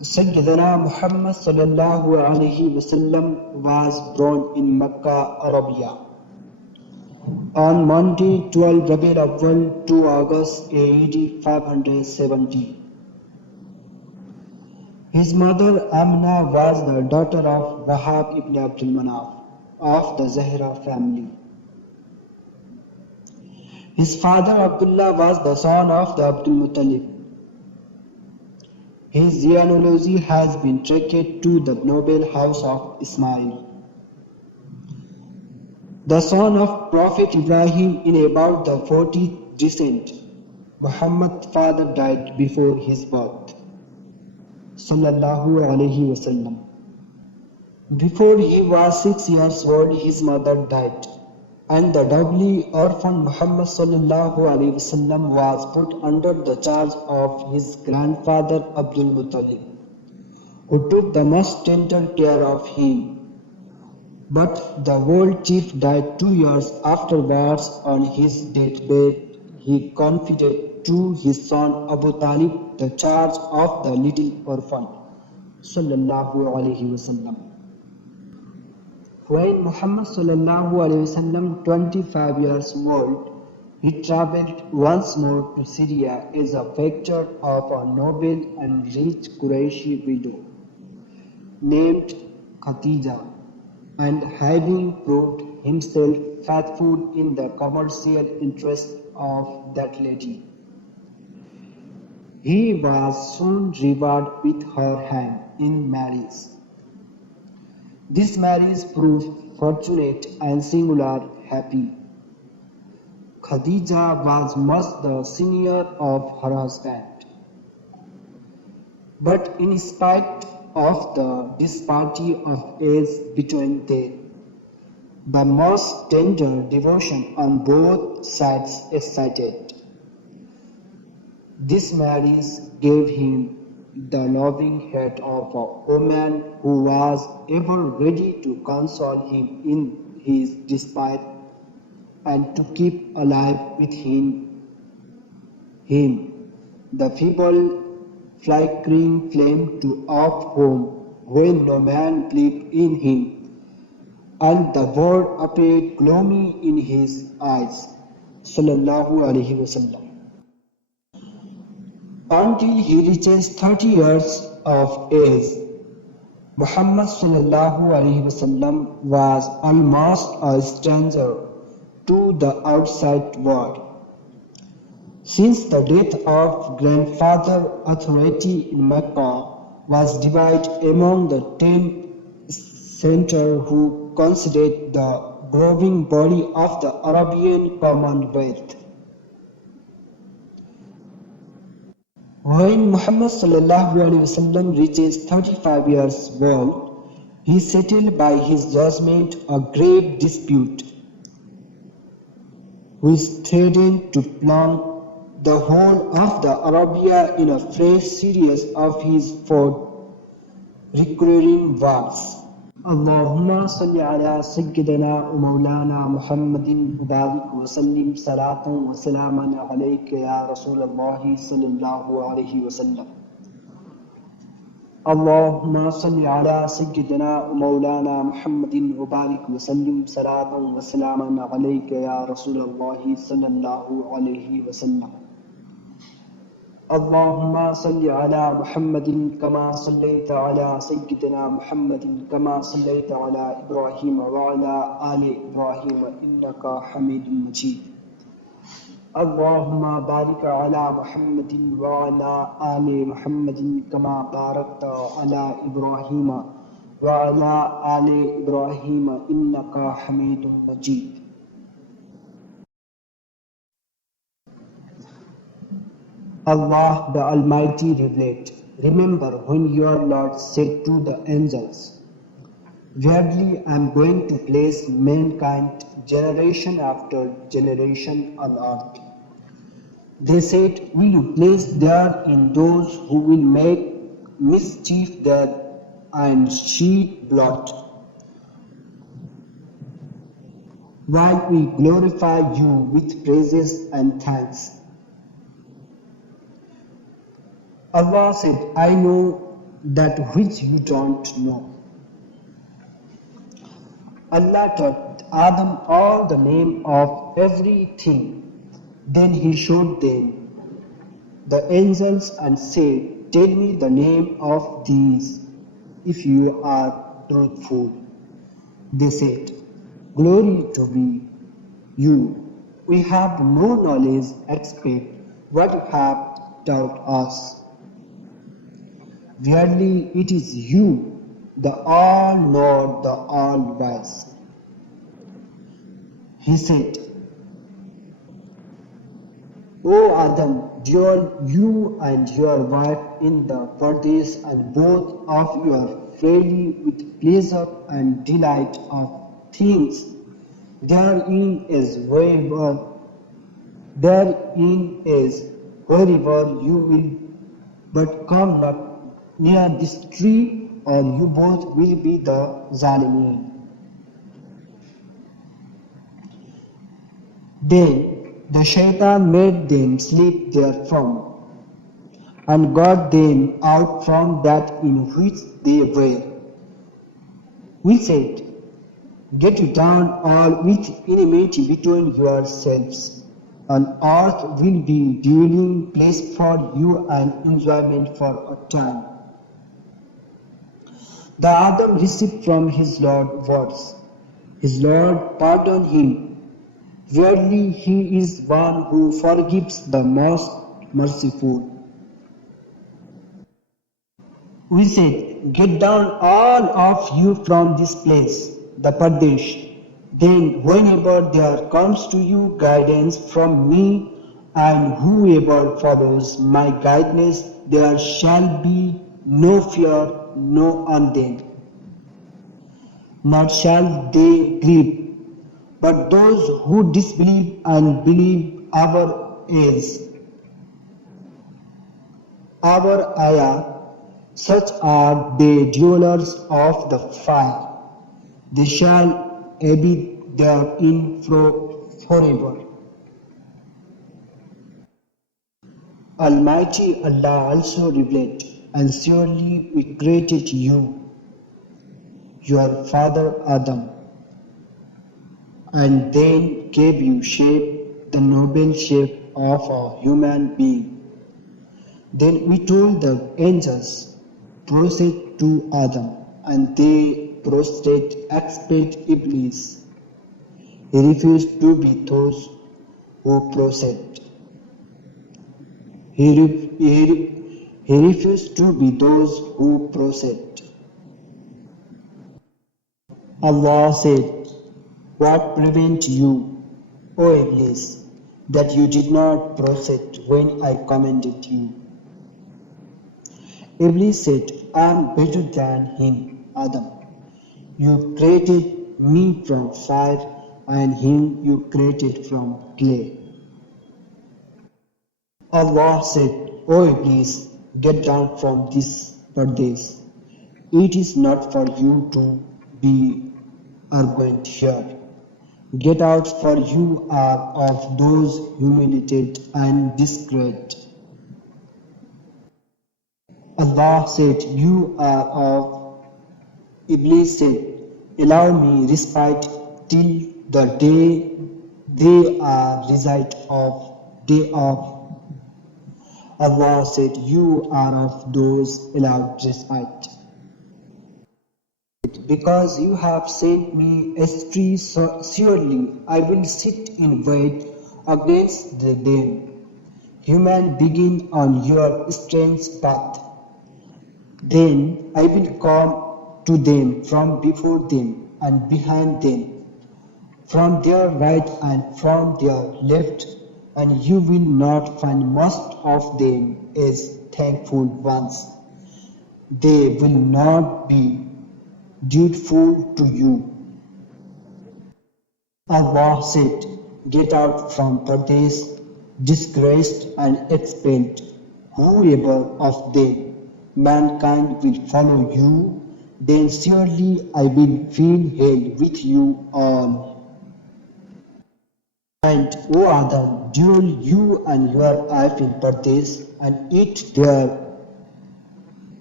Sayyidina Muhammad sallallahu alayhi wasallam was born in Mecca, Arabia, on Monday, 12 Rabiul Awwal, 2 August AD 570. His mother Amna was the daughter of Wahab ibn Abdul Manaf of the Zahra family. His father Abdullah was the son of the Abdul Muttalib. His genealogy has been traced to the noble house of Ismail, the son of Prophet Ibrahim in about the 40th descent. Muhammad's father died before his birth. Sallallahu Alaihi Wasallam. Before he was 6 years old, his mother died, and the doubly orphaned Muhammad sallallahu alaihi wasallam was put under the charge of his grandfather Abdul Muttalib, who took the most tender care of him. But the old chief died 2 years afterwards. On his deathbed, he confided to his son Abu Talib the charge of the little orphan. Sallallahu alaihi wasallam. When Muhammad sallallahu alaihi wasallam 25 years old, he travelled once more to Syria as a vector of a noble and rich Qurayshi widow named Khadija, and having proved himself faithful in the commercial interests of that lady, he was soon rewarded with her hand in marriage. This marriage proved fortunate and singular happy. Khadija was much the senior of her husband. But in spite of the disparity of age between them, the most tender devotion on both sides excited. This marriage gave him the loving heart of a woman who was ever ready to console him in his despair and to keep alive with him the feeble flickering flame of home when no man believed in him, and the world appeared gloomy in his eyes. Sallallahu alaihi wasallam. Until he reaches 30 years of age, Muhammad sallallahu alaihi wasallam was almost a stranger to the outside world. Since the death of grandfather, authority in Mecca was divided among the 10 centers who considered the growing body of the Arabian Commonwealth. When Muhammad sallallahu alaihi wasallam reaches 35 years old, he settled by his judgment a grave dispute which threatened to plunge the whole of the Arabia in a fresh series of his four recurring wars. Allahumma salli ala Sayyidina wa Mawlana Muhammadin wa barik wa sallim salatan wa salaman alayka ya Rasulullah sallallahu alayhi wa sallam. Allahumma salli ala Sayyidina wa Mawlana Muhammadin wa barik wa sallim salatan wa salaman alayka ya Rasulullah sallallahu alayhi wa sallam. اللهم صل على محمد كما صليت على سيدنا محمد كما صليت على إبراهيم وعلى آل إبراهيم إنك حميد مجيد. اللهم بارك على محمد وعلى آل محمد كما باركت على إبراهيم وعلى آل إبراهيم إنك حميد مجيد. Allah the Almighty revealed, remember when your Lord said to the angels, verily I am going to place mankind generation after generation on earth. They said, will you place there in those who will make mischief there and shed blood, while we glorify you with praises and thanks. Allah said, I know that which you don't know. Allah taught Adam all the name of everything. Then he showed them the angels and said, "Tell me the name of these, if you are truthful." They said, "Glory to be you. We have no knowledge except what you have taught us. Verily it is you, the All-Lord, the All-Wise." He said, "O Adam, dwell you and your wife in the Pardes, and both of you are freely with pleasure and delight of things therein is wherever you will, but come not near this tree, or you both will be the Zalimin." Then the shaitan made them sleep therefrom, and got them out from that in which they were. We said, "Get you down all with enmity between yourselves, and earth will be dwelling place for you and enjoyment for a time." The Adam received from his Lord words. His Lord pardoned him. Verily he is one who forgives, the most merciful. We said, "Get down all of you from this place, the Pardesh. Then whenever there comes to you guidance from me, and whoever follows my guidance, there shall be no fear, no on them, nor shall they grieve. But those who disbelieve and believe our ayah, such are the dwellers of the fire. They shall abide therein forever. Almighty Allah also revealed, "And surely we created you, your father Adam, and then gave you shape, the noble shape of a human being. Then we told the angels, prostrate to Adam, and they prostrate except Iblis. He refused to be those who prostrate. He refused to be those who prostrate." Allah said, "What prevent you, O Iblis, that you did not prostrate when I commanded you?" Iblis said, "I am better than him, Adam. You created me from fire, and him you created from clay." Allah said, "O Iblis, get down from this Pardes. It is not for you to be argued here. Get out, for you are of those humiliated and disgraced." Allah said, "You are of." Iblis said, "Allow me respite till the day they are result of day of." Allah said, "You are of those allowed respite. Because you have sent me astray, surely I will sit in wait against them. Human, begin on your strange path. Then I will come to them from before them and behind them, from their right and from their left, and you will not find most of them as thankful ones. They will not be dutiful to you." Allah said, "Get out from Pardes, disgraced and expelled, whoever of them mankind will follow you, then surely I will fill hell with you all. And O Adam, dwell you and your wife in Pardes, and eat there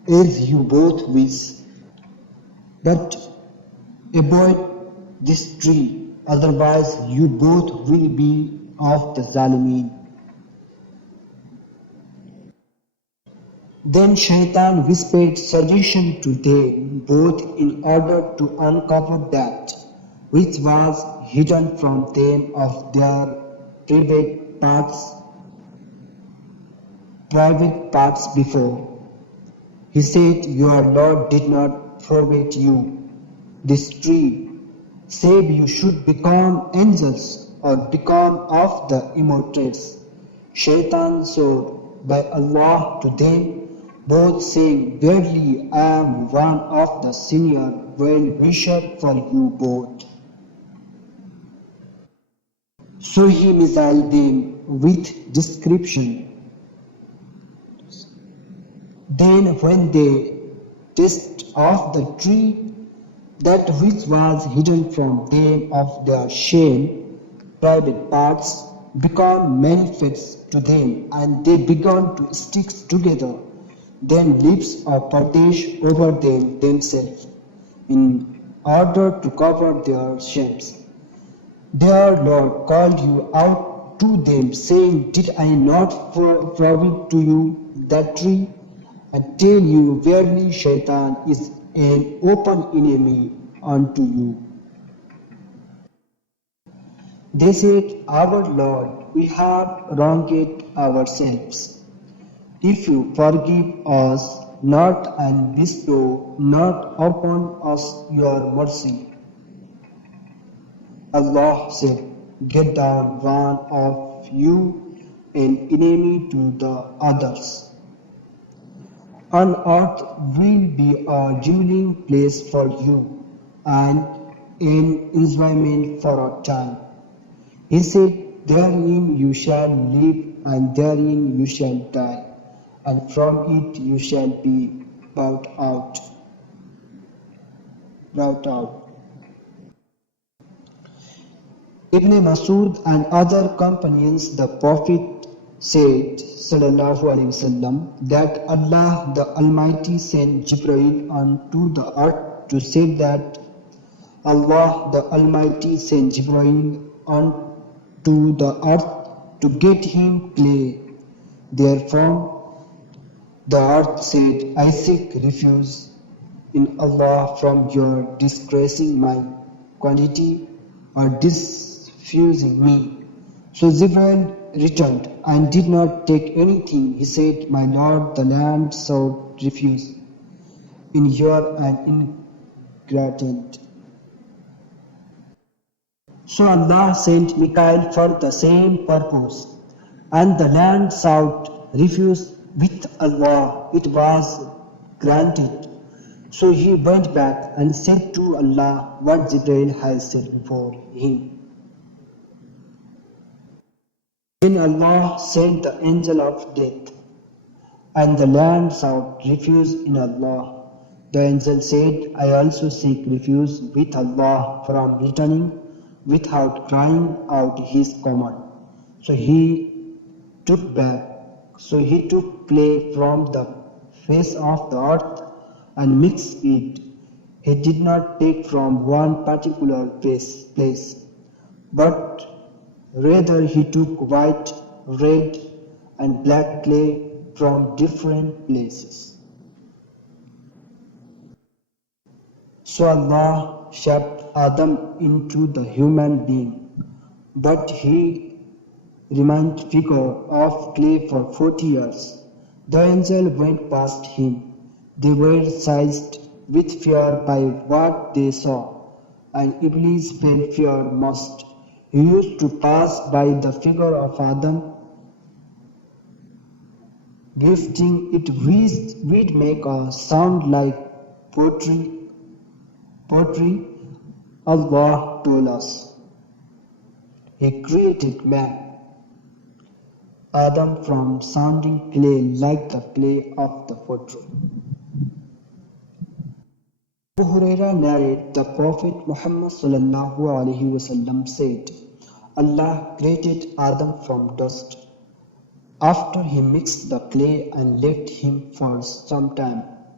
as you both wish. But avoid this tree, otherwise you both will be of the Zalimeen. Then Shaitan whispered suggestion to them both in order to uncover that which was hidden from them of their private parts before. He said, Your Lord did not forbid you this tree, save you should become angels or become of the immortals. Shaitan swore by Allah to them both, saying, Verily I am one of the senior well-wisher for you both. So he misled them with description. Then when they tasted of the tree, that which was hidden from them of their shame, private parts, became manifest to them, and they began to stick together. Then lips of Pardesh over them themselves, in order to cover their shames. Their Lord called you out to them, saying, Did I not forbid to you that tree? And tell you, verily Shaitan is an open enemy unto you. They said, Our Lord, we have wronged ourselves. If you forgive us not and bestow not upon us your mercy. Allah said, Get down one of you an enemy to the others. On earth will be a dwelling place for you and an enjoyment for a time. He said, Therein you shall live and therein you shall die, and from it you shall be brought out. Ibn Masud and other companions, the Prophet said, Sallallahu Alaihi Wasallam, that Allah the Almighty sent Jibreel unto the earth to say that Allah the Almighty sent Jibreel unto the earth to get him clay. Therefore, the earth said, I seek refuge in Allah from your disgracing my quantity or disfusing me. So Jibreel returned and did not take anything. He said, My Lord, the land sought refuge in your and ingratitude. So Allah sent Mikael for the same purpose, and the land sought refuge with Allah. It was granted. So he went back and said to Allah what Jibreel had said before him. Then Allah sent the angel of death, and the land sought refuge in Allah. The angel said, I also seek refuge with Allah from returning without crying out his command. So he took clay from the face of the earth and mixed it. He did not take from one particular place, but rather he took white, red, and black clay from different places. So Allah shaped Adam into the human being, but he remained figure of clay for 40 years. The angel went past him. They were seized with fear by what they saw, and Iblis felt fear most. He used to pass by the figure of Adam, gifting it would make a sound like poetry. Allah told us, He created man, Adam, from sounding clay like the clay of the poetry. Abu Huraira narrated, the Prophet Muhammad sallallahu alaihi wasallam said, Allah created Adam from dust. After he mixed the clay and left him for some time,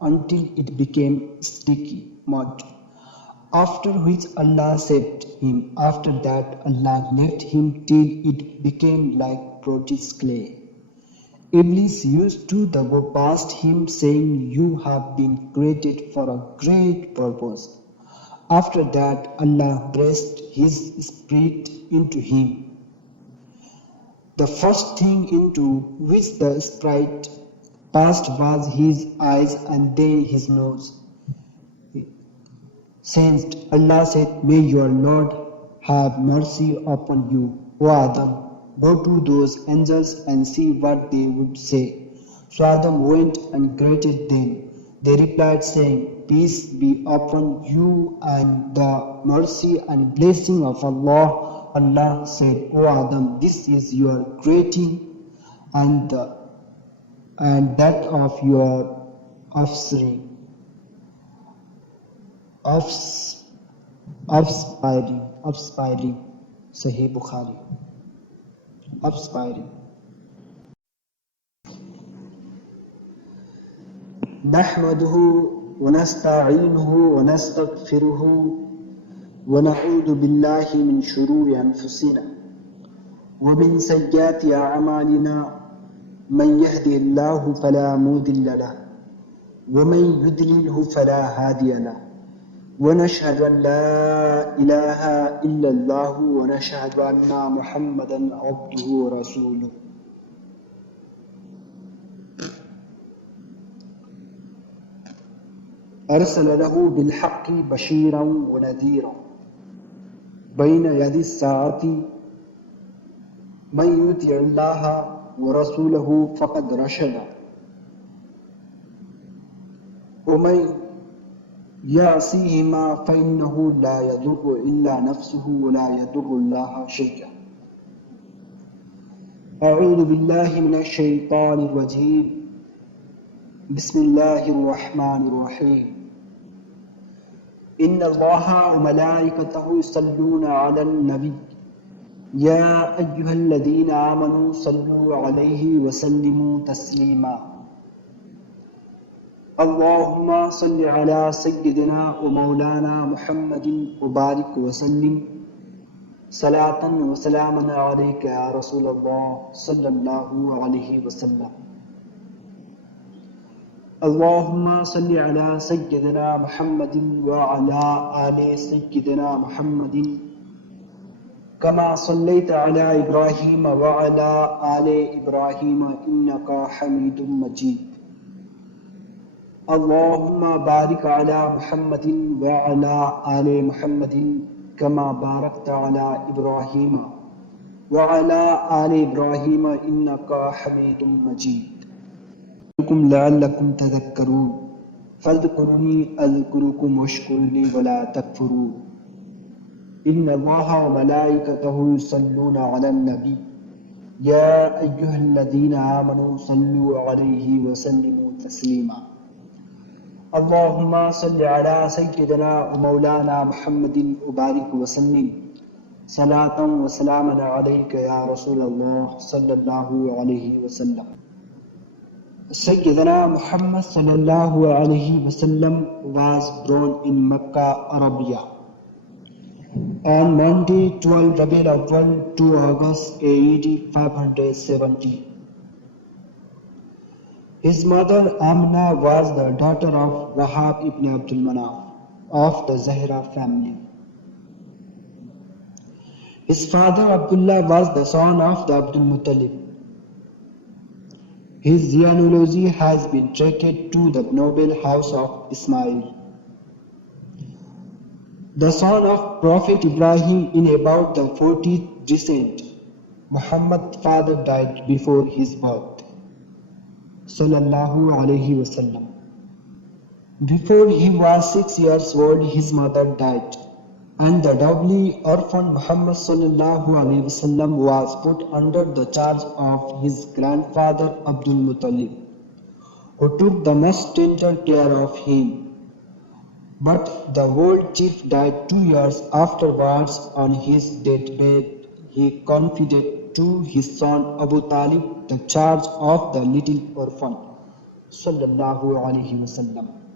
until it became sticky mud. After which Allah saved him. After that Allah left him till it became like prodigious clay. Iblis used to go past him saying, "You have been created for a great purpose." After that Allah breathed His spirit into him. The first thing into which the spirit passed was his eyes and then his nose. Since Allah said, "May your Lord have mercy upon you, O Adam. Go to those angels and see what they would say." So Adam went and greeted them. They replied, saying, "Peace be upon you and the mercy and blessing of Allah." Allah said, "O Adam, this is your greeting and that of your offspring. Offspring. Sahih Bukhari. Offspring. نحمده ونستعينه ونستغفره ونعوذ بالله من شرور أنفسنا ومن سيئات أعمالنا من يهده الله فلا مضل له ومن يضلله فلا هادي له ونشهد أن لا إله إلا الله ونشهد أن محمدا عبده ورسوله. أرسل له بالحق بشيرا ونذيرا بين يدي الساعة من يطع الله ورسوله فقد رشد ومن يعصيهما فإنه لا يضر إلا نفسه ولا يضر الله شيئا. أعوذ بالله من الشيطان الرجيم. بسم الله الرحمن الرحيم. إن الله وملائكته يصلون على النبي يا أيها الذين آمنوا صلوا عليه وسلموا تسليما. اللهم صل على سيدنا ومولانا محمد وبارك وسلم صلاة وسلاما عليك يا رسول الله صلى الله عليه وسلم. اللهم صل على سيدنا محمد وعلى آل سيدنا محمد كما صليت على إبراهيم وعلى آل إبراهيم إنك حميد مجيد. اللهم بارك على محمد وعلى آل محمد كما باركت على إبراهيم وعلى آل إبراهيم إنك حميد مجيد. لعلكم تذكرون. فاذكروني أذكركم واشكروا لي ولا تكفرون. إن الله وملائكته يصلون على النبي يا أيها الذين آمنوا صلوا عليه وسلموا تسليما. اللهم صل على سيدنا ومولانا محمد وبارك وسلم صلاة وسلاما عليك يا رسول الله صلى الله عليه وسلم. Sayyidina Muhammad sallallahu alayhi wasallam was born in Mecca, Arabia on Monday 12 Rabiul Awwal 2 August AD 570. His mother Amna was the daughter of Wahab ibn Abdul Manaf of the Zahra family. His father Abdullah was the son of the Abdul Muttalib. His genealogy has been traced to the noble house of Ismail, the son of Prophet Ibrahim, in about the 40th descent. Muhammad's father died before his birth. Sallallahu alayhi wasallam. Before he was 6 years old, his mother died, and the doubly orphaned Muhammad sallallahu alayhi wasallam was put under the charge of his grandfather Abdul Muttalib, who took the most tender care of him. But the old chief died 2 years afterwards. On his deathbed, he confided to his son Abu Talib the charge of the little orphan. Sallallahu alayhi wasallam.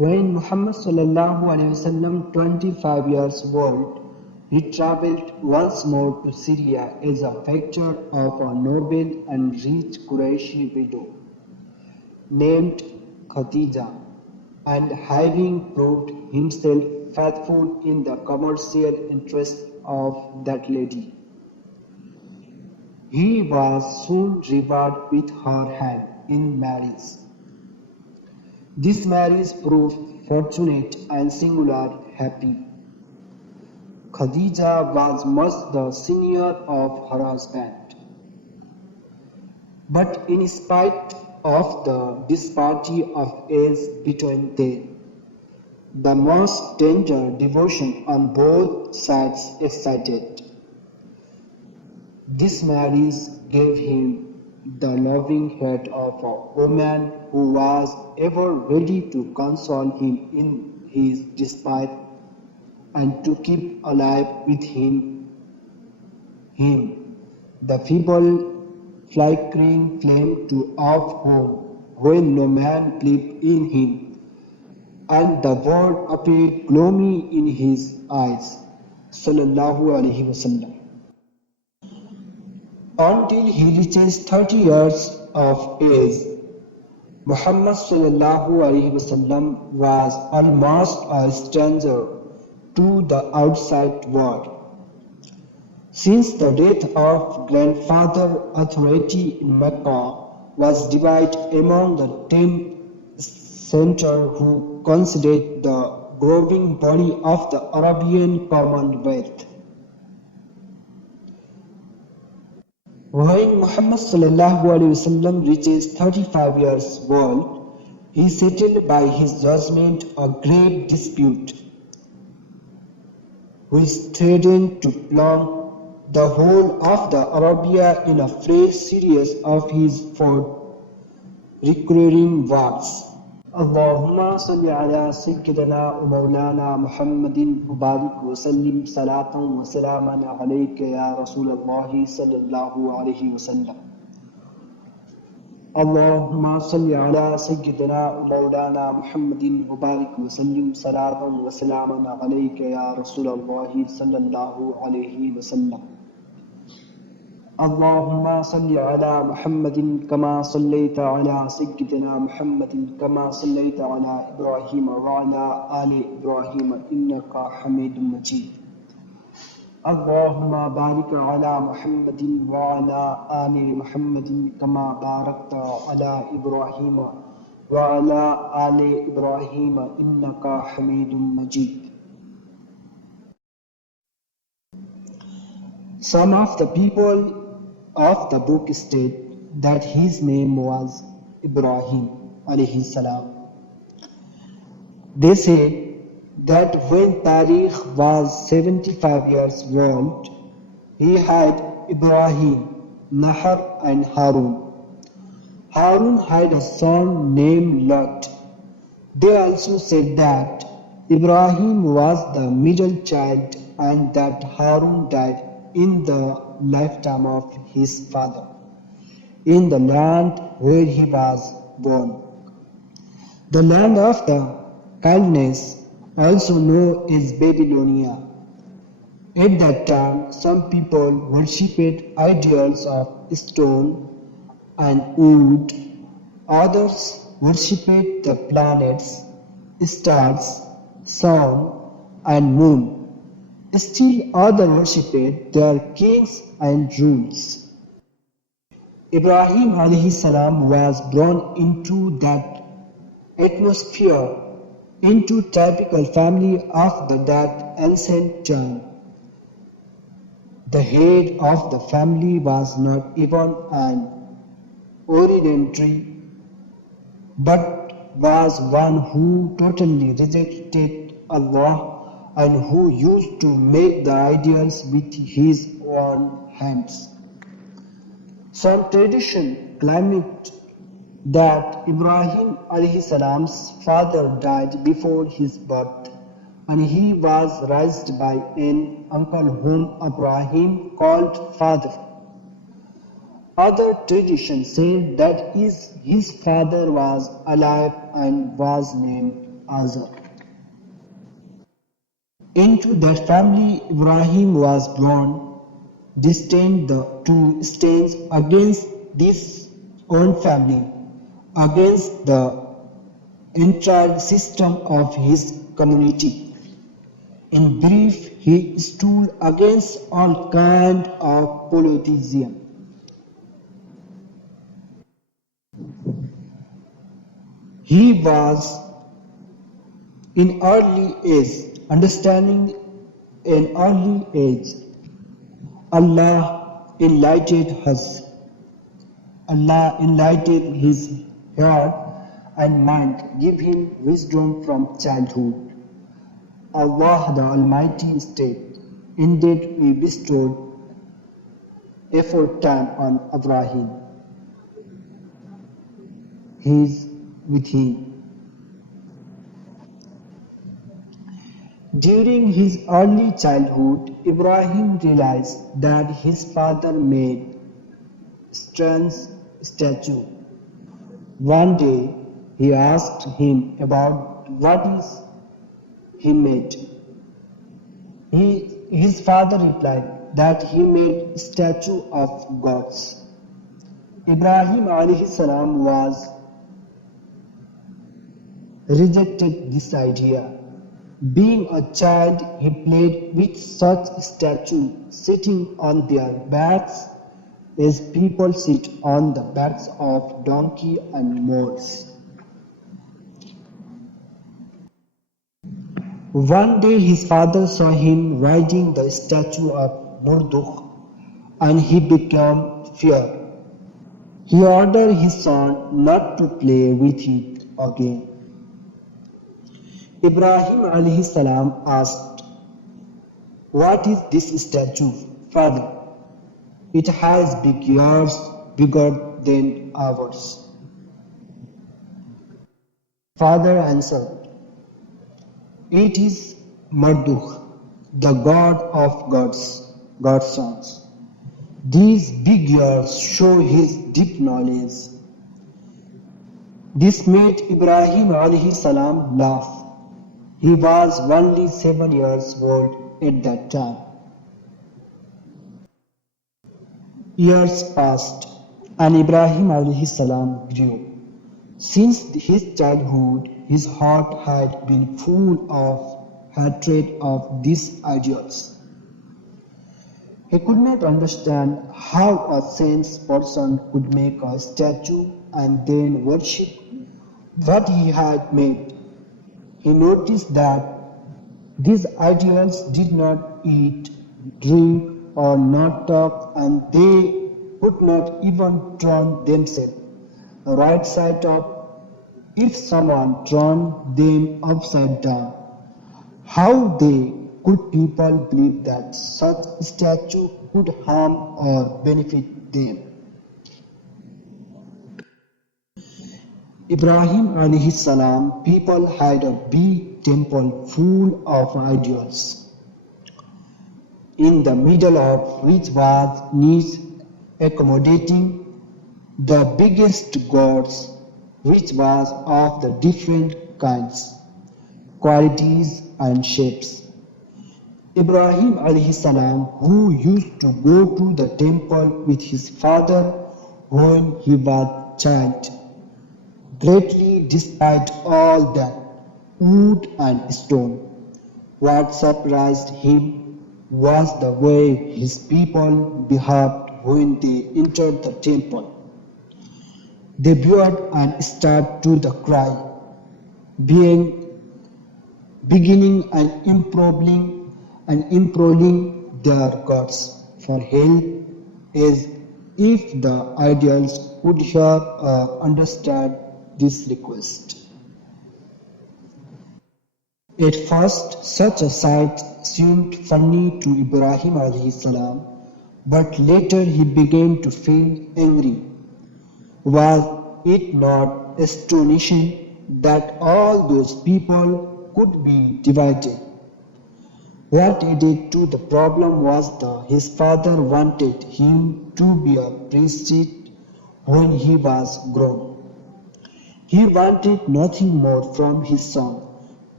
When Muhammad ﷺ 25 years old, he travelled once more to Syria as a factor of a noble and rich Qurayshi widow named Khadija, and having proved himself faithful in the commercial interests of that lady, he was soon rewarded with her hand in marriage. This marriage proved fortunate and singularly happy. Khadija was much the senior of her husband. But in spite of the disparity of age between them, the most tender devotion on both sides excited. This marriage gave him the loving heart of a woman who was ever ready to console him in his despair and to keep alive with him the feeble flickering flame of hope when no man believed in him, and the world appeared gloomy in his eyes. Sallallahu Alaihi Wasallam. Until he reaches 30 years of age, Muhammad sallallahu alaihi wasallam was almost a stranger to the outside world. Since the death of grandfather, authority in Mecca was divided among the 10 centers who considered the growing body of the Arabian Commonwealth. When Muhammad ﷺ reaches 35 years old, he settled by his judgment a grave dispute which threatened to plunge the whole of the Arabia in a fresh series of his four recurring words. اللهم صل على سيدنا ومولانا محمد وبارك وسلم صلاة وسلاما عليك يا رسول الله صلى الله عليه وسلم. اللهم صل على سيدنا ومولانا محمد وبارك وسلم صلاة وسلاما عليك يا رسول الله صلى الله عليه وسلم. اللهم صل على محمد كما صليت على سيدنا محمد كما صليت على إبراهيم وعلى آل إبراهيم إنك حميد مجيد. اللهم بارك على محمد وعلى آل محمد كما باركت على إبراهيم وعلى آل إبراهيم إنك حميد مجيد. Some of the people of the book state that his name was Ibrahim alayhi salam. They said that when Tariq was 75 years old, he had Ibrahim, Nahar and Harun. Harun had a son named Lot. They also said that Ibrahim was the middle child and that Harun died in the lifetime of his father, in the land where he was born. The land of the Chaldeans, also known as Babylonia. At that time, some people worshipped idols of stone and wood. Others worshipped the planets, stars, sun, and moon. Still others worshipped their kings and rules. Ibrahim alayhi salam was born into that atmosphere, into typical family of that ancient time. The head of the family was not even an ordinary, but was one who totally rejected Allah and who used to make the ideals with his own hands. Some tradition claimed that Ibrahim alayhi salam's father died before his birth and he was raised by an uncle whom Ibrahim called father. Other traditions say that his father was alive and was named Azar. Into that family Ibrahim was born, disdained the two stands against this own family, against the entire system of his community. In brief, he stood against all kind of polytheism. He was in early age, understanding in early age. Allah enlightened us. Allah enlightened his heart and mind, give him wisdom from childhood. Allah the Almighty state, indeed we bestowed aforetime on Ibrahim. He is with him. During his early childhood, Ibrahim realized that his father made strange statue. One day, he asked him about what is he made. His father replied that he made statue of gods. Ibrahim alayhi salam was rejected this idea. Being a child, he played with such statues, sitting on their backs as people sit on the backs of donkey and mules. One day his father saw him riding the statue of Marduk, and he became feared. He ordered his son not to play with it again. Ibrahim alayhi salam asked, "What is this statue, father? It has big ears, bigger than ours." Father answered, "It is Marduk, the god of gods, God's sons. These big ears show his deep knowledge." This made Ibrahim alayhi salam laugh. He was only 7 years old at that time. Years passed, and Ibrahim alayhi salam grew. Since his childhood, his heart had been full of hatred of these idols. He could not understand how a sane person could make a statue and then worship what he had made. He noticed that these idols did not eat, drink, or not talk, and they could not even turn themselves right side up if someone turned them upside down. How could people believe that such statue could harm or benefit them? Ibrahim alayhi salam, people had a big temple full of idols, in the middle of which was niche accommodating the biggest gods, which was of the different kinds, qualities and shapes. Ibrahim alayhi salam, who used to go to the temple with his father when he was a child, greatly despised all that wood and stone. What surprised him was the way his people behaved when they entered the temple. They bowed and started to the cry, beginning and imploring their gods for help, as if the idols could hear or understand this request. At first, such a sight seemed funny to Ibrahim alayhi salam, but later he began to feel angry. Was it not astonishing that all those people could be divided? What added to the problem was that his father wanted him to be a priest when he was grown. He wanted nothing more from his son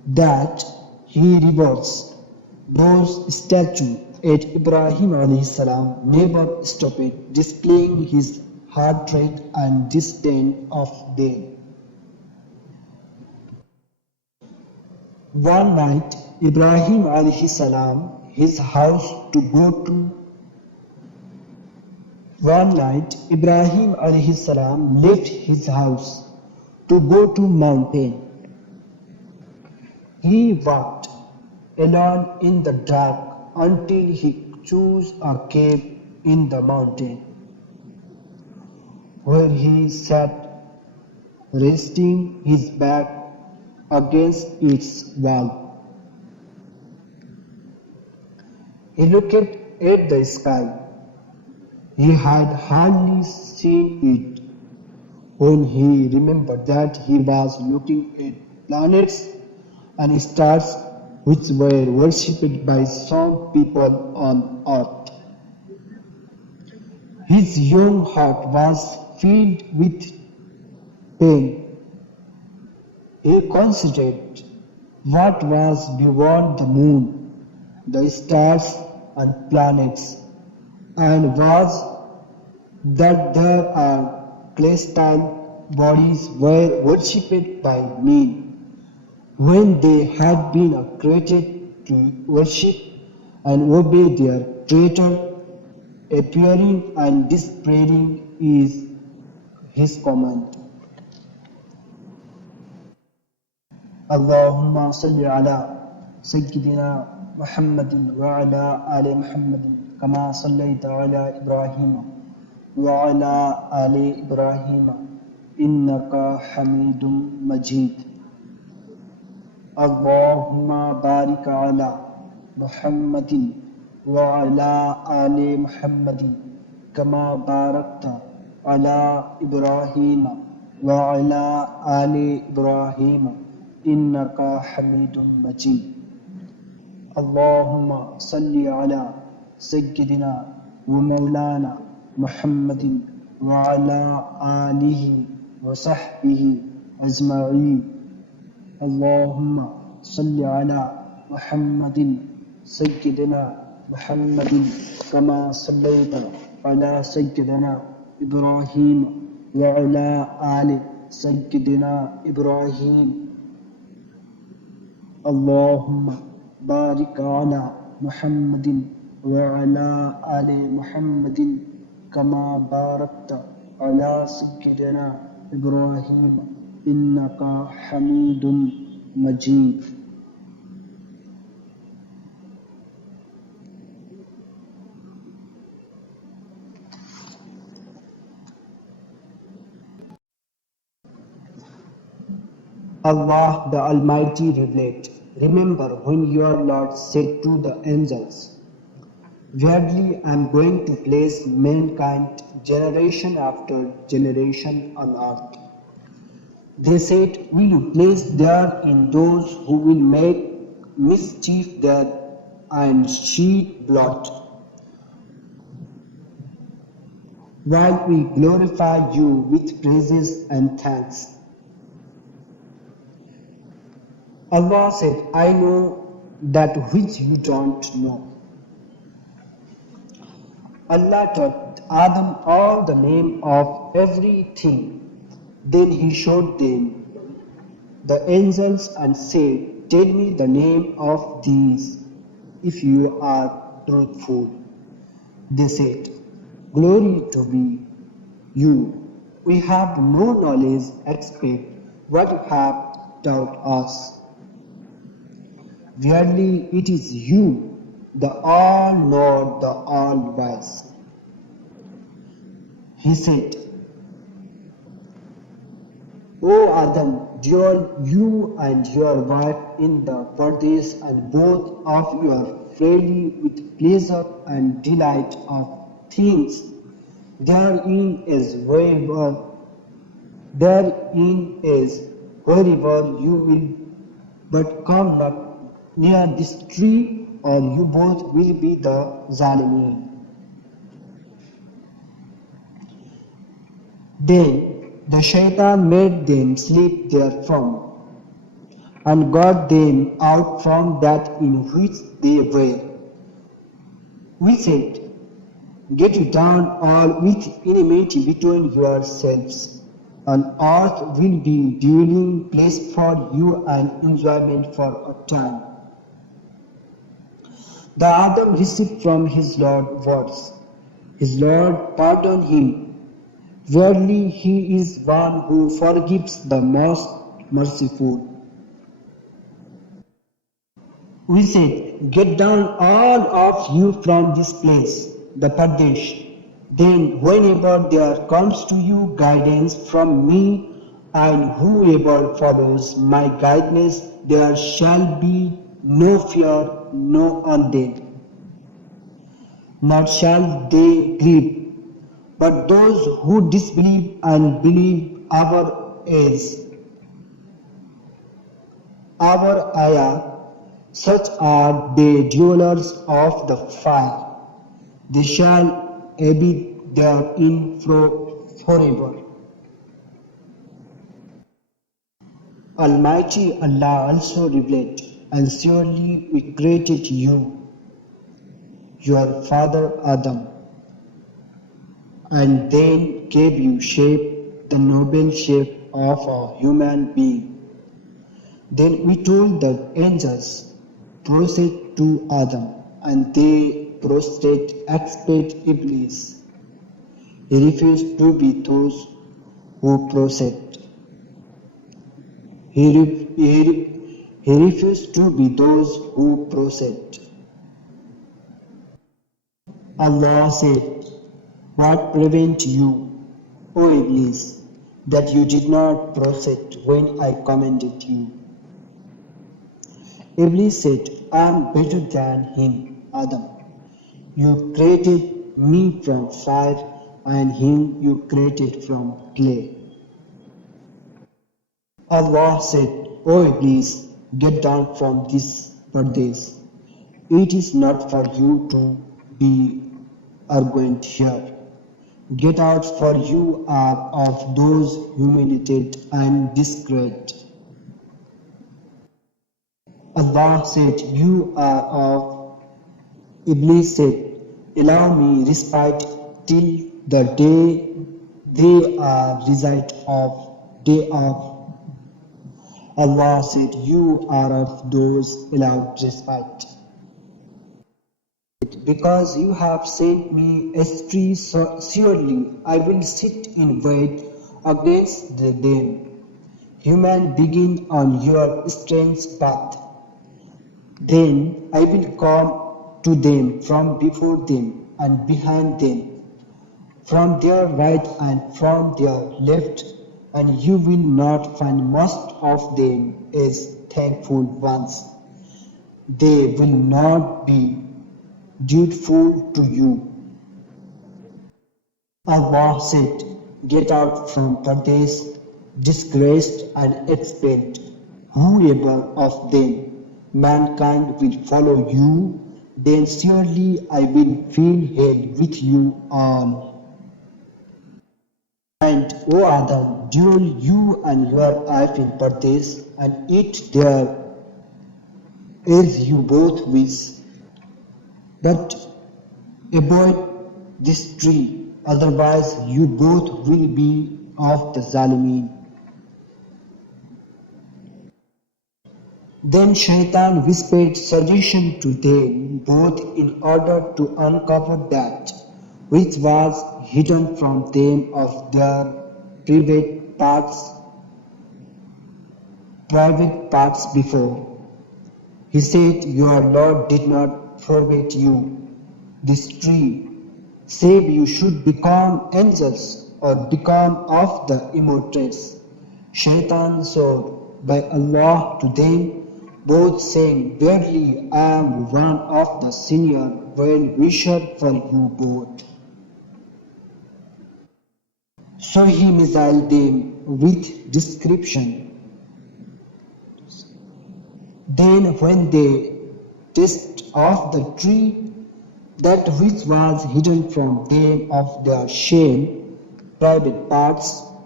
that he rewards those statues. Yet Ibrahim alayhi salam never stopped displaying his hatred and disdain of them. One night, Ibrahim alayhi salam his house to go to One night, Ibrahim alayhi salam left his house to go to mountain. He walked alone in the dark until he chose a cave in the mountain, where he sat resting his back against its wall. He looked at the sky. He had hardly seen it when he remembered that he was looking at planets and stars which were worshipped by some people on earth. His young heart was filled with pain. He considered what was beyond the moon, the stars and planets, and was that there are celestial bodies were worshipped by men when they had been created to worship and obey their Creator. Appearing and disappearing is His command. Allahumma salli ala Sayyidina Muhammadin wa ala ali Muhammadin kama sallaita ala Ibrahim wa ala ali Ibrahim innaka Hamidum Majid. Allahumma barik ala Muhammadin wa ala ali Muhammadin kama barakta ala Ibrahim wa ala ali Ibrahim innaka Hamidum Majid. Allahumma salli ala Sayyidina wa Maulana Muhammadin wa ala alihi wa sahbihi ajma'in. Allahumma salli ala Muhammadin Sayyidina Muhammadin kama sallaita ala Sayyidina Ibrahim wa ala ali Sayyidina Ibrahim. Allahumma barik ala Muhammadin wa ala ali Muhammadin kama barakta ala Sayyidina Ibrahim innaka Hamidum Majid. Allah the Almighty revealed, remember when your Lord said to the angels, verily I am going to place mankind generation after generation on earth. They said, will you place therein those who will make mischief there and shed blood, while we glorify you with praises and thanks. Allah said, I know that which you don't know. Allah taught Adam all the name of everything. Then He showed them the angels and said, tell me the name of these, if you are truthful. They said, glory to be you. We have no knowledge except what you have taught us. Verily it is you, the All-Knower, the All-Wise. He said, O Adam, dwell you and your wife in the paradise, and both of you are freely with pleasure and delight of things. Therein is wherever you will, but come not near this tree, or you both will be the Zalimeen. Then the shaitan made them sleep therefrom, and got them out from that in which they were. We said, get you down all with enmity between yourselves. And earth will be dwelling place for you and enjoyment for a time. The Adam received from his Lord words. His Lord pardoned him. Verily he is one who forgives, the most merciful. We said, get down all of you from this place, the Pradesh. Then whenever there comes to you guidance from me, and whoever follows my guidance, there shall be no fear, no on them. Nor shall they grieve, but those who disbelieve and believe our ayah, such are the dwellers of the fire. They shall abide therein forever. Almighty Allah also revealed, and surely we created you, your father Adam, and then gave you shape, the noble shape of a human being. Then we told the angels, prostrate to Adam, and they prostrate except Iblis. He refused to be those who prostrate. He refused to be those who prostrate. Allah said, what prevent you, O Iblis, that you did not prostrate when I commanded you? Iblis said, I am better than him, Adam. You created me from fire, and him you created from clay. Allah said, O Iblis, get down from this Pardes. It is not for you to be arrogant here. Get out, for you are of those humiliated and disgraced. Allah said, you are of. Iblis said, allow me respite till the day they are result of day of. Allah said, you are of those allowed respite. Because you have sent me astray, so surely I will sit in wait against them. Human begin on your strange path. Then I will come to them from before them and behind them, from their right and from their left, and you will not find most of them as thankful ones. They will not be dutiful to you. Allah said, get out from Pardes, disgraced and expelled. Whoever of them mankind will follow you, then surely I will fill hell with you all. And, O Adam, dwell you and your wife in Pardes, and eat there as you both wish. But avoid this tree, otherwise you both will be of the Zalimeen. Then Shaitan whispered suggestion to them both in order to uncover that which was hidden from them of their private parts before. He said, your Lord did not forbid you this tree, save you should become angels or become of the immortals. Shaitan swore by Allah to them, both saying, verily I am one of the senior well-wisher for you both. So he misled them with description. Then when they tasted of the tree, that which was hidden from them of their shame, private parts,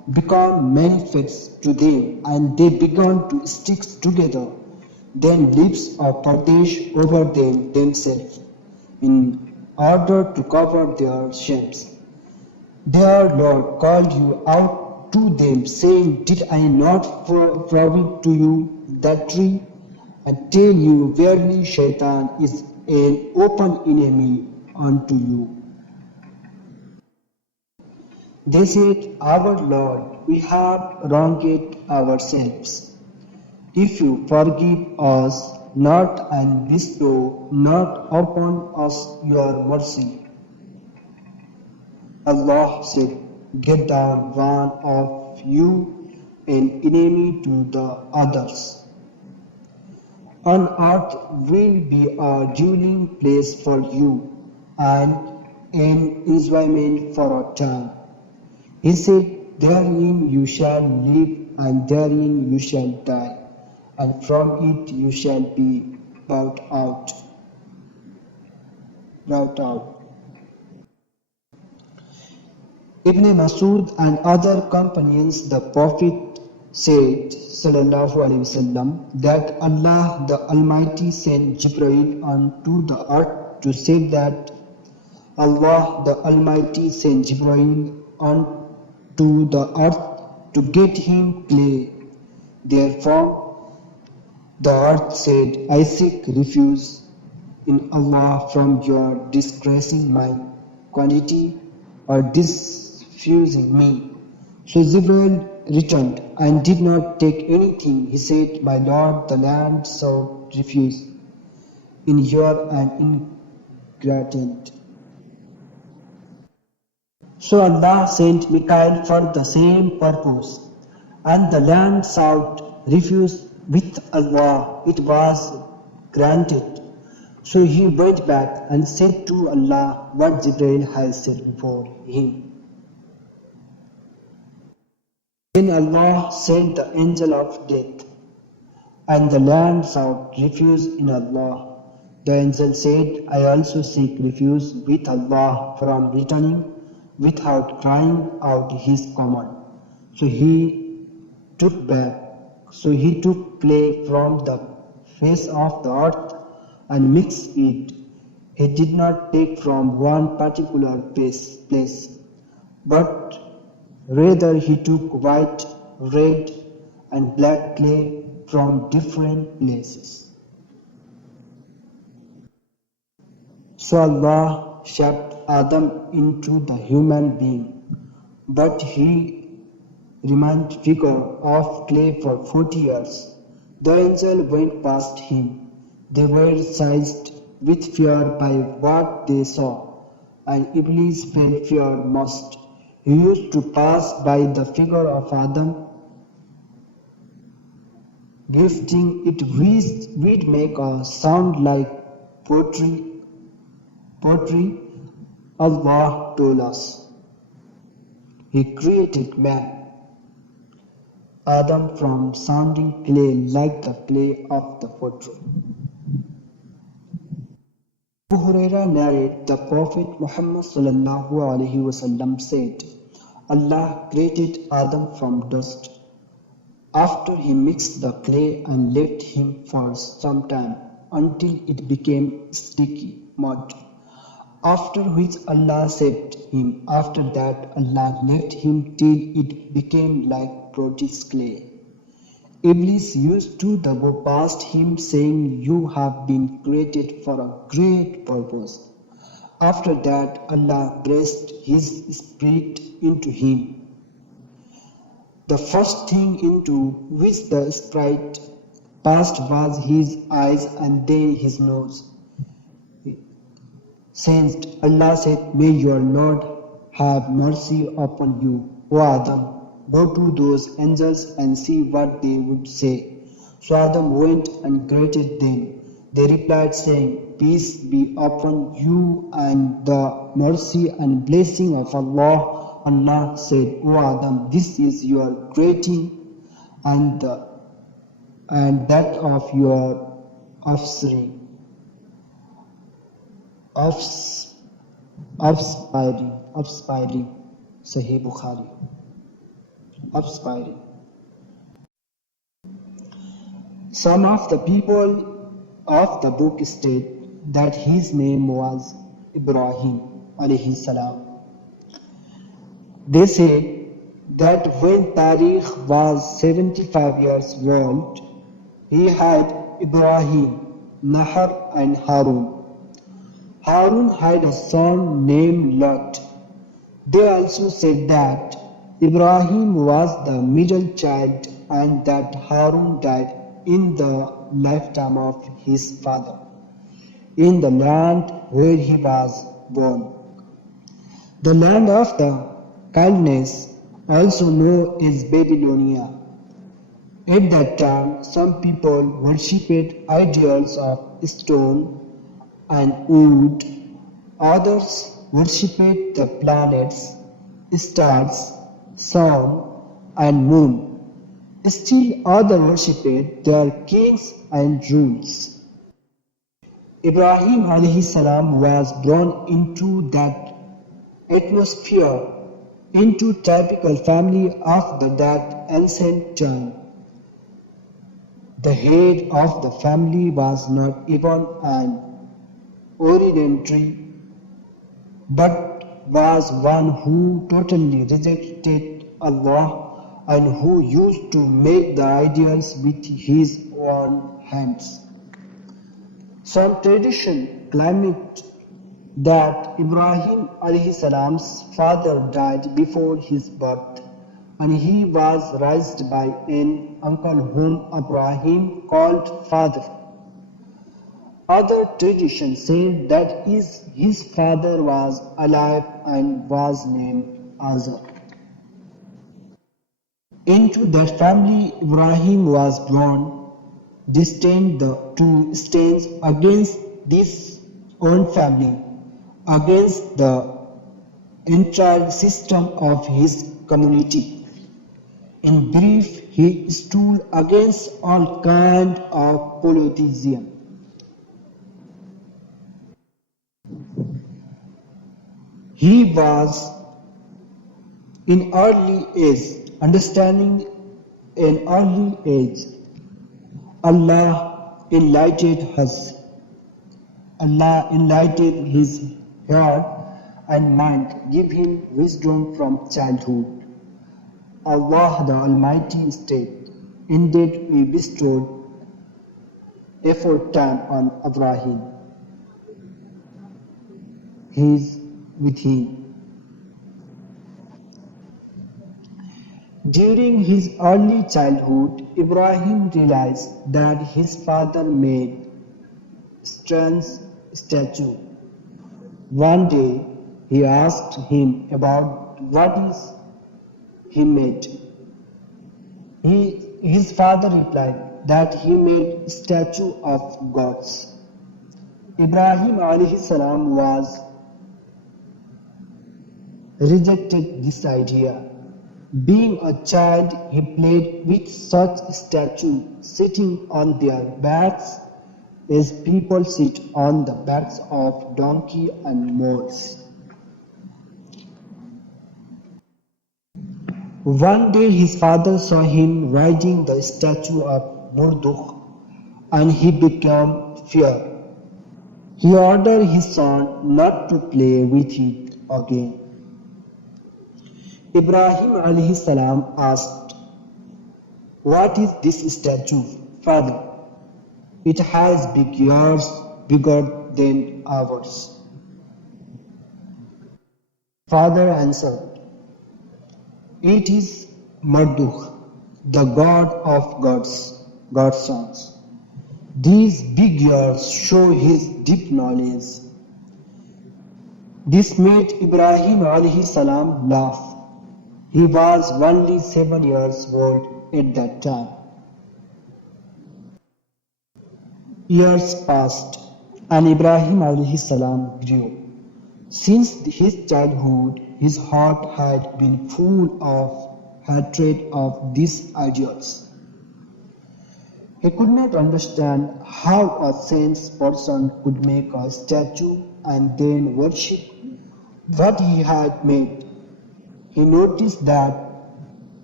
became manifest to them, and they began to stick together. Then leaves of Pradesh over them themselves, in order to cover their shames. Their Lord called you out to them, saying, Did I not forbid to you that tree, and tell you, verily Shaitan is an open enemy unto you? They said, Our Lord, we have wronged ourselves. If you forgive us not and bestow not upon us your mercy. Allah said, Get down one of you an enemy to the others. On earth will be a dwelling place for you and an enjoyment for a time. He said, Therein you shall live and therein you shall die, and from it you shall be brought out. Ibn Masud and other companions, the Prophet said, Sallallahu Alaihi Wasallam, that Allah the Almighty sent Jibreel unto the earth to say that Allah the Almighty sent Jibreel unto the earth to get him clay. Therefore, the earth said, I seek refuge in Allah from your disgracing my quantity or disfusing me. So Jibreel returned and did not take anything. He said, My Lord, the land sought refuge in your ingratitude. So Allah sent Mikael for the same purpose, and the land sought refuge with Allah. It was granted. So he went back and said to Allah what Jibreel had said before him. Then Allah sent the angel of death, and the land sought refuge in Allah. The angel said, I also seek refuge with Allah from returning without crying out his command. So he took clay from the face of the earth and mixed it. He did not take from one particular place, but rather he took white, red, and black clay from different places. So Allah shaped Adam into the human being, but he remained figure of clay for 40 years. The angel went past him. They were seized with fear by what they saw, and Iblis felt fear most. He used to pass by the figure of Adam, gifting it would make a sound like poetry. Allah told us, He created man, Adam, from sounding clay like the clay of the pottery. Abu Huraira narrated, the Prophet Muhammad sallallahu alaihi wasallam said, Allah created Adam from dust. After he mixed the clay and left him for some time until it became sticky mud. After which Allah saved him. After that Allah left him till it became like prodigious clay. Iblis used to go past him saying, You have been created for a great purpose. After that Allah breathed His Spirit into him. The first thing into which the Spirit passed was his eyes and then his nose. Since Allah said, May your Lord have mercy upon you, O Adam. Go to those angels and see what they would say. So Adam went and greeted them. They replied, saying, Peace be upon you and the mercy and blessing of Allah. Allah said, O Adam, this is your greeting and that of your offspring. Offspring, Sahih Bukhari. obscuring. Some of the people of the book state that his name was Ibrahim alayhi salam. They said that when Tariq was 75 years old, he had Ibrahim, Nahar and Harun. Harun had a son named Lot. They also said that Ibrahim was the middle child and that Harun died in the lifetime of his father, in the land where he was born. The land of the Chaldeans, also known as Babylonia. At that time, some people worshipped idols of stone and wood, others worshipped the planets, stars, sun, and moon. Still others worshipped their kings and rules. Ibrahim alayhi salam was born into that atmosphere, into typical family of that ancient time. The head of the family was not even an ordinary, but was one who totally rejected Allah and who used to make the idols with his own hands. Some tradition claimed that Ibrahim alayhi salam's father died before his birth and he was raised by an uncle whom Ibrahim called father. Other traditions say that his father was alive and was named Azar. Into that family Ibrahim was born, destined to stand against this own family, against the entire system of his community. In brief, he stood against all kind of polytheism. He was in early age, understanding in early age. Allah enlightened us. Allah enlightened his heart and mind, give him wisdom from childhood. Allah the Almighty said, indeed we bestowed aforetime on Ibrahim. He is with him. During his early childhood, Ibrahim realized that his father made strange statue. One day, he asked him about what is he made. His father replied that he made statue of gods. Ibrahim alayhi salam was rejected this idea. Being a child, he played with such statues, sitting on their backs as people sit on the backs of donkey and mules. One day his father saw him riding the statue of Marduk and he became fear. He ordered his son not to play with it again. Ibrahim alayhi salam asked, "What is this statue, father? It has big ears, bigger than ours." Father answered, "It is Marduk, the god of gods, God's sons. These big ears show his deep knowledge." This made Ibrahim alayhi salam laugh. He was only 7 years old at that time. Years passed and Ibrahim alayhi salam grew. Since his childhood, his heart had been full of hatred of these idols. He could not understand how a sane person could make a statue and then worship what he had made. He noticed that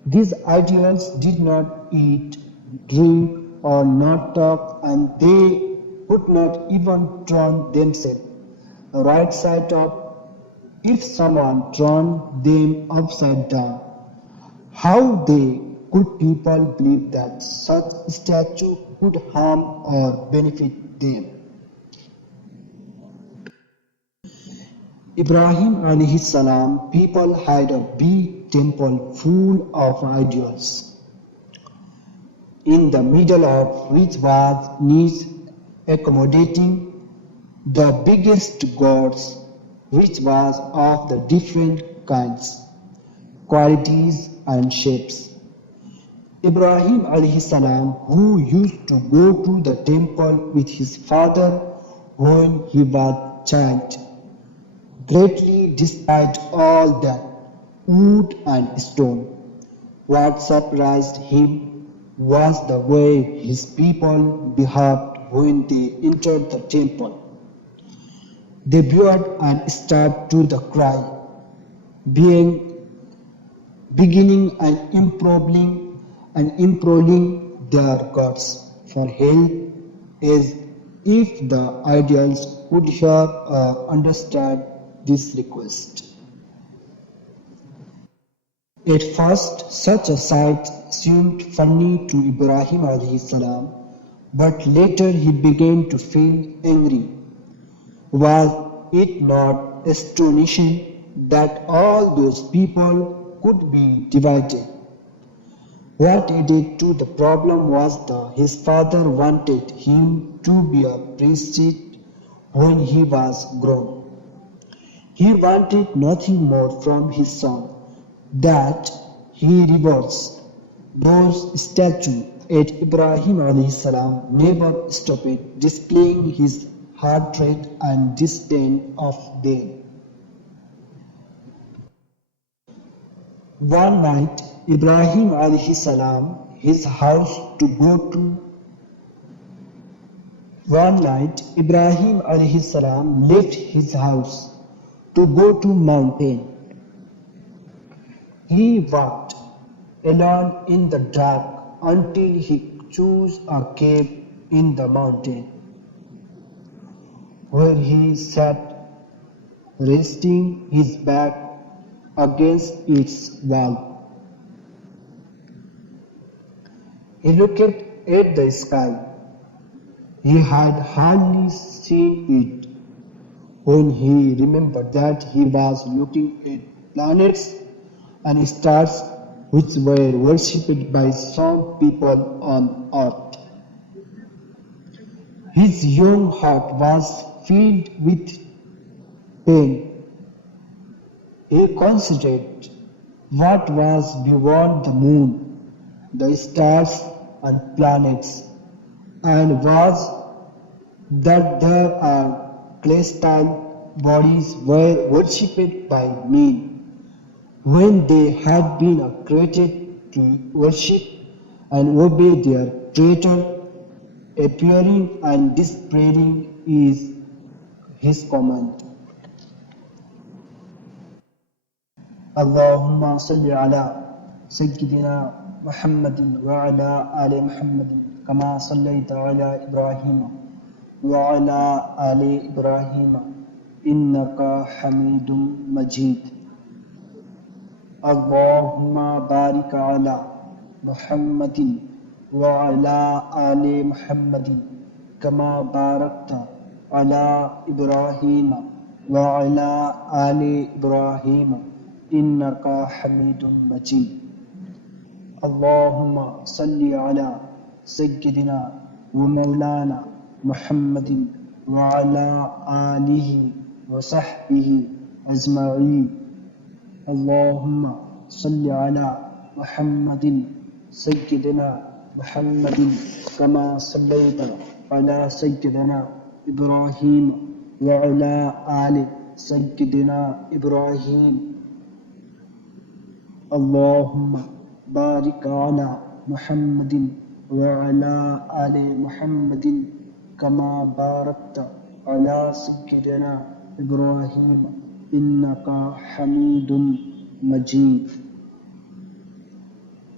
These ideals did not eat, drink, or not talk, and they could not even turn themselves right side up if someone turned them upside down. How they could people believe that such statue could harm or benefit them? Ibrahim alayhi salam people had a big temple full of idols, in the middle of which was niche accommodating the biggest gods, which was of the different kinds, qualities and shapes. Ibrahim alayhi salam, who used to go to the temple with his father when he was child, greatly despised all that wood and stone. What surprised him was the way his people behaved when they entered the temple. They bowed and started to the cry, beginning and imploring their gods for help, as if the idols could hear or understand this request. At first, such a sight seemed funny to Ibrahim alayhi salam, but later he began to feel angry. Was it not astonishing that all those people could be divided? What added to the problem was that his father wanted him to be a priest when he was grown. He wanted nothing more from his son that he reverts those statues. At Ibrahim alayhi salam never stopped displaying his hatred and disdain of them. One night, Ibrahim alayhi salam his house to go to One night, Ibrahim alayhi salam left his house to go to mountain. He walked alone in the dark until he chose a cave in the mountain, where he sat, resting his back against its wall. He looked at the sky. He had hardly seen it when he remembered that he was looking at planets and stars which were worshipped by some people on earth. His young heart was filled with pain. He considered what was beyond the moon, the stars and planets, and was that there are celestial bodies were worshipped by men when they had been created to worship and obey their Creator. Appearing and disappearing is his command. اللهم صل على سيدنا محمد وعلى آل محمد كما صليت على إبراهيم وعلى آل إبراهيم إنك حميد مجيد. اللهم بارك على محمد وعلى آل محمد كما باركت على إبراهيم وعلى آل إبراهيم إنك حميد مجيد. اللهم صل على سيدنا ومولانا محمد وعلى آله وصحبه أجمعين. اللهم صل على محمد سيدنا محمد كما صليت على سيدنا إبراهيم وعلى آل سيدنا إبراهيم. اللهم بارك على محمد وعلى آل محمد كما باركت على سيدنا إبراهيم إنك حميد مجيد.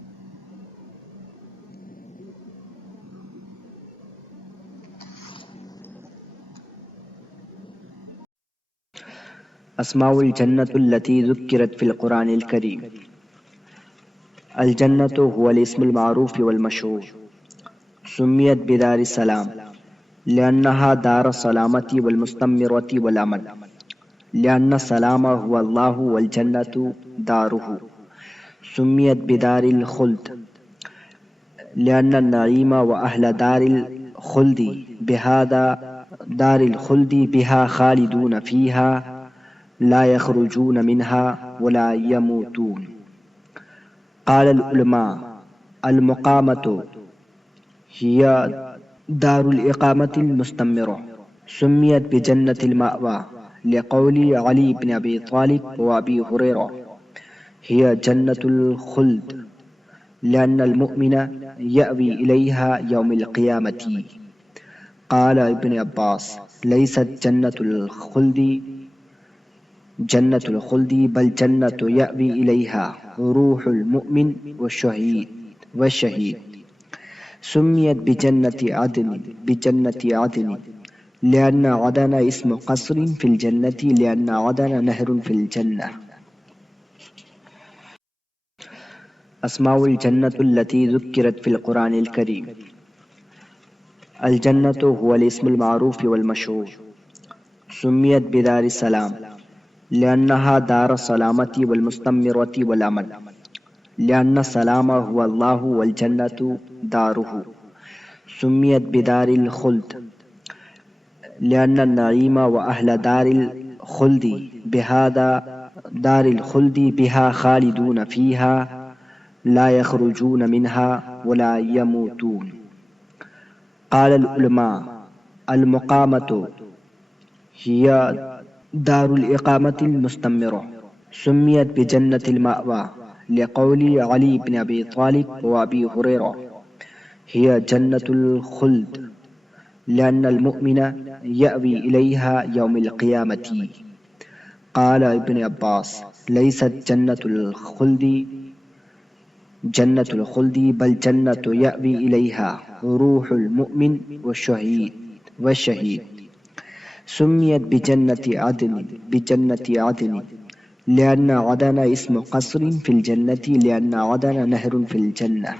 اسماء الجنة التي ذكرت في القرآن الكريم. الجنة هو الاسم المعروف والمشهور. سميت بدار السلام لأنها دار السلامة والمستمرة والأمن، لأن السلام هو الله والجنة داره. سميت بدار الخلد لأن النعيم وأهل دار الخلد بها خالدون فيها لا يخرجون منها ولا يموتون. قال العلماء: المقامة هي دار الإقامة المستمرة. سميت بجنة المأوى لقول علي بن أبي طالب وأبي هريرة: هي جنة الخلد لأن المؤمن يأوي إليها يوم القيامة. قال ابن عباس: ليست جنة الخلد بل جنة يأوي إليها روح المؤمن والشهيد. سميت بجنة عدن لأن عدن اسم قصر في الجنة، لأن عدن نهر في الجنة. اسماء الجنة التي ذكرت في القرآن الكريم. الجنة هو الاسم المعروف والمشهور. سميت بدار السلام لأنها دار السلامة والمستمرة والأمن، لأن السلام هو الله والجنة داره. سميت بدار الخلد لأن النعيم وأهل دار الخلد بها خالدون فيها لا يخرجون منها ولا يموتون. قال العلماء: المقامة هي دار الإقامة المستمرة. سميت بجنة المأوى لقول علي بن أبي طالب وأبي هريرة: هي جنة الخلد لأن المؤمن يأوي إليها يوم القيامة. قال ابن عباس: ليست جنة الخلد بل جنة يأوي إليها روح المؤمن والشهيد. سميت بجنة عدن لأن عدن اسم قصر في الجنة، لأن عدن نهر في الجنة.